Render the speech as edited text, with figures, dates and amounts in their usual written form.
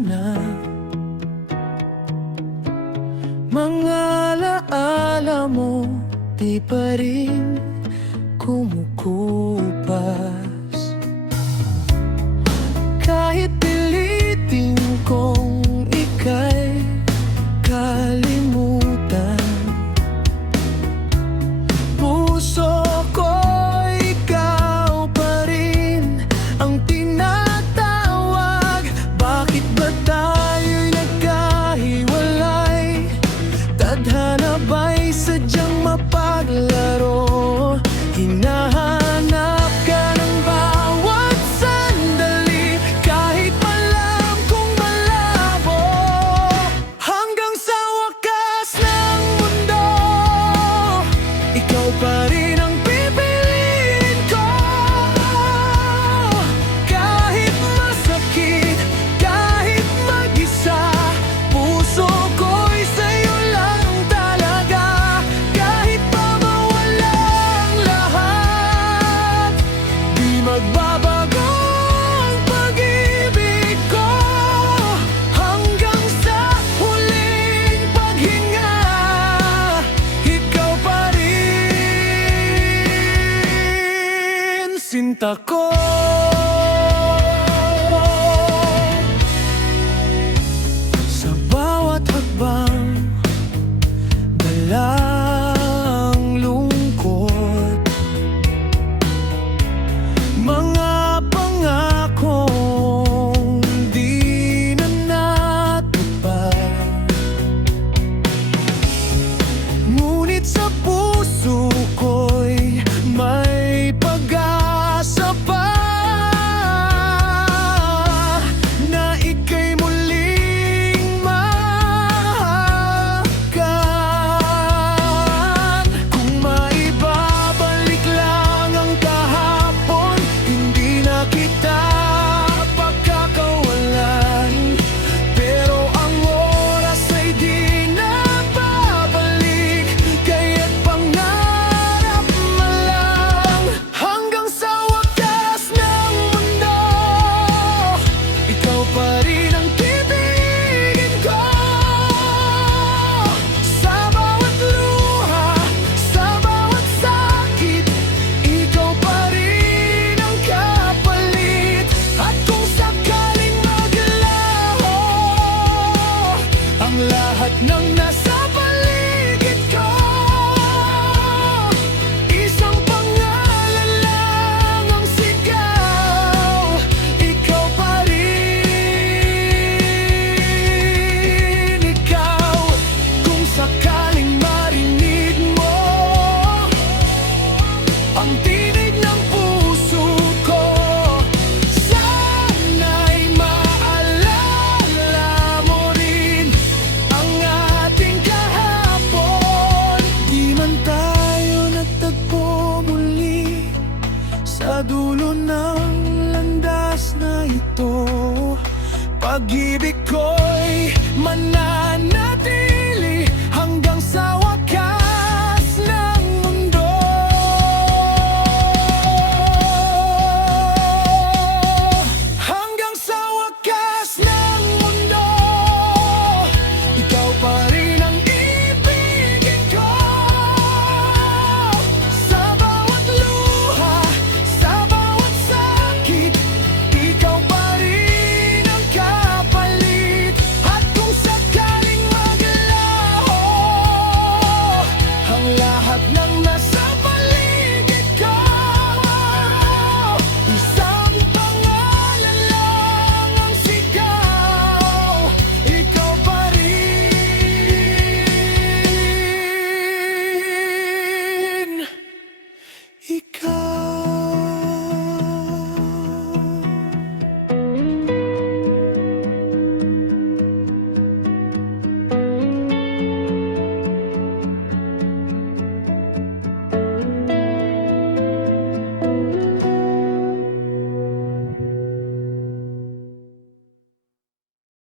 na. Mga alaala mo di pa rin kumukupas. Kahit pilitin kong ika'y kalimutan, puso ko ikaw pa rin ang tinatawag. Bakit ba tayo'y nagkahiwalay? Tadhana ba'y sadyang mapaglaro? Hinahanap ka ng bawat sandali, kahit alam kong malabo. Hanggang sa wakas ng mundo, ikaw pa rin ang pipiliin ko. Kahit masakit, kahit mag-isa, puso ko'y sa'yo lang talaga. Kahit pa mawala ang lahat, di magbabago ang pag-ibig ko. Hanggang sa huling paghinga, ikaw pa rin, sinta ko. Sa bawat hakbang, dalang lungkot, mga pangakong di na natupad. Ngunit sa puso ko'y may pag-asa pa, na ika'y muling mahagan. Kung maibabalik lang ang kahapon, hindi na kita pagkakawalan. Pero ang oras ay di na babalik, kaya't pangarap na lang. Hanggang sa wakas ng mundo, ikaw pa rin ang pipigin ko. Sa bawat luha, sa bawat sakit, ikaw pa rin ang kapalit. At kung sakaling maglaho ang lahat ng nasa paligid ko, isang pangalan lang ang sigaw, ikaw pa rin. Ikaw, kung sakaling marinig mo ang tinig ng puso ko, sana'y maalala mo rin ang ating kahapon. Di man tayo nagtagpo muli sa dulo ng landas na ito, pag-ibig ko'y manalo.